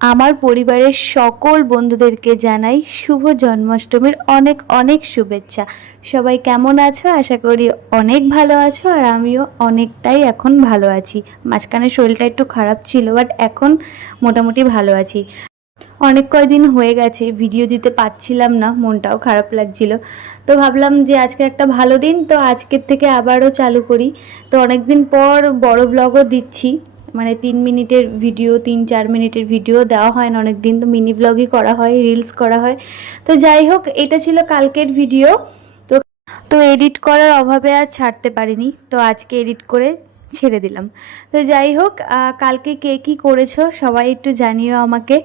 আমার পরিবারের সকল বন্ধুদেরকে জানাই শুভ জন্মাষ্টমীর অনেক অনেক শুভেচ্ছা। সবাই কেমন আছো? আশা করি অনেক ভালো আছো আর আমিও অনেকটাই এখন ভালো আছি। মাঝখানে শরীরটা একটু খারাপ ছিল বাট এখন মোটামুটি ভালো আছি। অনেক কয়দিন হয়ে গেছে ভিডিও দিতে পারছিলাম না, মনটাও খারাপ লাগছিল। তো ভাবলাম যে আজকে একটা ভালো দিন, তো আজকের থেকে আবারও চালু করি। তো অনেক দিন পর বড় ব্লগও দিচ্ছি। মানে তিন মিনিটের ভিডিও, তিন, চার মিনিটের ভিডিও দেওয়া হয় না অনেক দিন তো মিনি ব্লগই করা হয় রিলস করা হয়। তো যাই হোক, এটা ছিল কালকের ভিডিও তো তো এডিট করার অভাবে আর ছাড়তে পারিনি। তো আজকে এডিট করে ছেড়ে দিলাম। তো যাই হোক কালকে কে কী করেছ সবাই একটু জানিও আমাকে।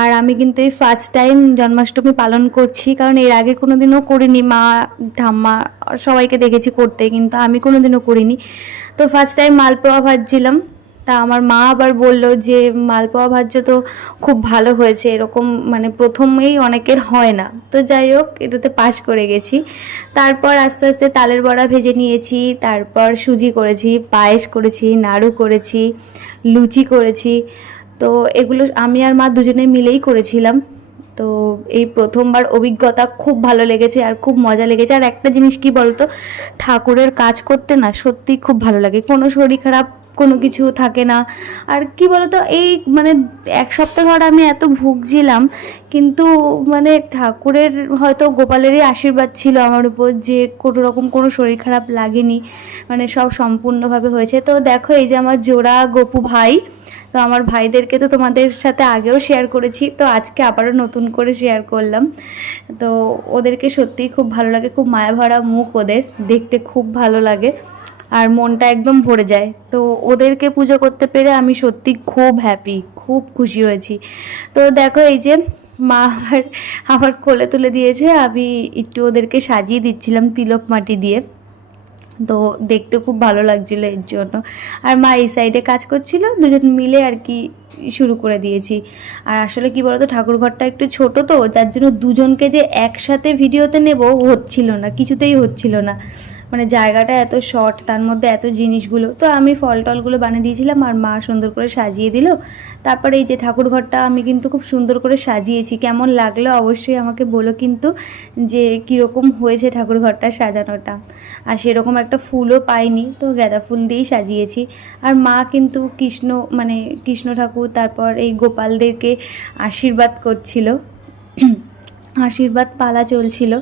আর আমি কিন্তু এই ফার্স্ট টাইম জন্মাষ্টমী পালন করছি, কারণ এর আগে কোনো দিনও করিনি। মা, ঠাম্মা সবাইকে দেখেছি করতে, কিন্তু আমি কোনো দিনও করিনি। তো ফার্স্ট টাইম মালপোয়া ভাজছিলাম। তা আমার মা আবার বলল যে মালপোয়া ভাজ্য তো খুব ভালো হয়েছে, এরকম মানে প্রথমেই অনেকের হয় না। তো যাই হোক, এটাতে পাশ করে গেছি। তারপর আস্তে আস্তে তালের বড়া ভেজে নিয়েছি, তারপর সুজি করেছি, পায়েস করেছি, নাড়ু করেছি, লুচি করেছি। তো এগুলো আমি আর মা দুজনে মিলেই করেছিলাম। তো এই প্রথমবার অভিজ্ঞতা খুব ভালো লেগেছে আর খুব মজা লেগেছে। আর একটা জিনিস কি বলতো, ঠাকুরের কাজ করতে না সত্যি খুব ভালো লাগে। কোনো শরীর খারাপ কোনো কিছু থাকে না। আর কি বলতো, এই মানে এক সপ্তাহ ধরে আমি এত ভুগছিলাম, কিন্তু মানে ঠাকুরের হয়তো গোপালেরই আশীর্বাদ ছিল আমার উপর যে কোনো রকম কোনো শরীর খারাপ লাগেনি মানে সব সম্পূর্ণভাবে হয়েছে। তো দেখো, এই যে আমার জোড়া গপু ভাই, তো আমার ভাইদেরকে তো তোমাদের সাথে আগেও শেয়ার করেছি, তো আজকে আবারও নতুন করে শেয়ার করলাম। তো ওদেরকে সত্যিই খুব ভালো লাগে, খুব মায়া ভরা মুখ ওদের, দেখতে খুব ভালো লাগে। আর মনটা একদম ভরে যায়। তো ওদেরকে পুজো করতে পেরে আমি সত্যি খুব হ্যাপি খুব খুশি হয়েছি। তো দেখো এই যে মা আবার, আমার কোলে তুলে দিয়েছে, আমি একটু ওদেরকে সাজিয়ে দিচ্ছিলাম তিলক মাটি দিয়ে। তো দেখতে খুব ভালো লাগছিল এর জন্য। আর মা এই সাইডে কাজ করছিল, দুজন মিলে আর কি শুরু করে দিয়েছি। আর আসলে কি বলতো, ঠাকুর ঘরটা একটু ছোট তো, যার জন্য দুজনকে যে একসাথে ভিডিওতে নেব, হচ্ছিল না, কিছুতেই হচ্ছিল না। মানে জায়গাটা এত শর্ট তার মধ্যে এত জিনিসগুলো। তো আমি ফল টলগুলো বানিয়ে দিয়েছিলাম আর মা সুন্দর করে সাজিয়ে দিল। তারপরে এই যে ঠাকুর ঘরটা আমি কিন্তু খুব সুন্দর করে সাজিয়েছি। কেমন লাগল অবশ্যই আমাকে বলো কিন্তু যে কীরকম হয়েছে ঠাকুর ঘরটা সাজানোটা। আর সেরকম একটা ফুলও পাইনি, তো গাঁদা ফুল দিয়েই সাজিয়েছি। আর মা কিন্তু কৃষ্ণ মানে কৃষ্ণ ঠাকুর, তারপর এই গোপালদেরকে আশীর্বাদ করছিল। আশীর্বাদ পালা চলছিল।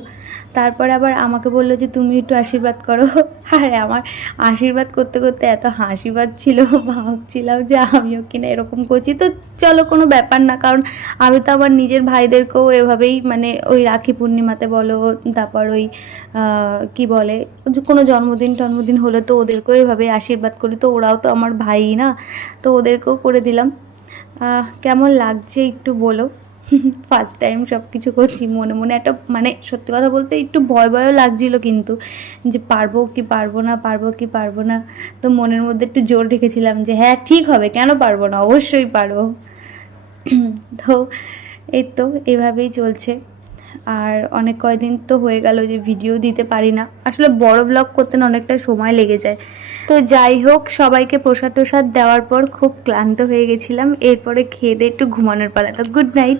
তারপর আবার আমাকে বলল যে, তুমি একটু আশীর্বাদ করো। আর আমার আশীর্বাদ করতে করতে এত হাসি পাচ্ছিল ভাবছিলাম যে আমিও কিনা এরকম করছি। তো চলো কোনো ব্যাপার না, কারণ আমি তো আমার নিজের ভাইদেরকেও এভাবেই মানে ওই রাখি পূর্ণিমাতে বলো, তারপর ওই কি বলে কোনো জন্মদিন টন্মদিন হলে তো ওদেরকেও এভাবে আশীর্বাদ করি। তো ওরাও তো আমার ভাই না, তো ওদেরকেও করে দিলাম। কেমন লাগছে একটু বলো। ফার্স্ট টাইম সব কিছু করছি, মনে মনে একটা মানে সত্যি কথা বলতে একটু ভয় ভয়ও লাগছিল কিন্তু, যে পারব কি পারব না, পারব কি পারব না, তো মনের মধ্যে একটু জোর রেখেছিলাম যে হ্যাঁ ঠিক হবে, কেন পারব না? অবশ্যই পারব। তো এই তো, এভাবেই চলছে। আর অনেক কয়দিন তো হয়ে গেল যে ভিডিও দিতে পারি না। আসলে বড় ব্লগ করতে না অনেকটা সময় লেগে যায়। তো যাই হোক, সবাইকে প্রসাদ টোসাদ দেওয়ার পর খুব ক্লান্ত হয়ে গেছিলাম। এরপরে খেয়ে দিয়ে একটু ঘুমানোর পালা। তো গুড নাইট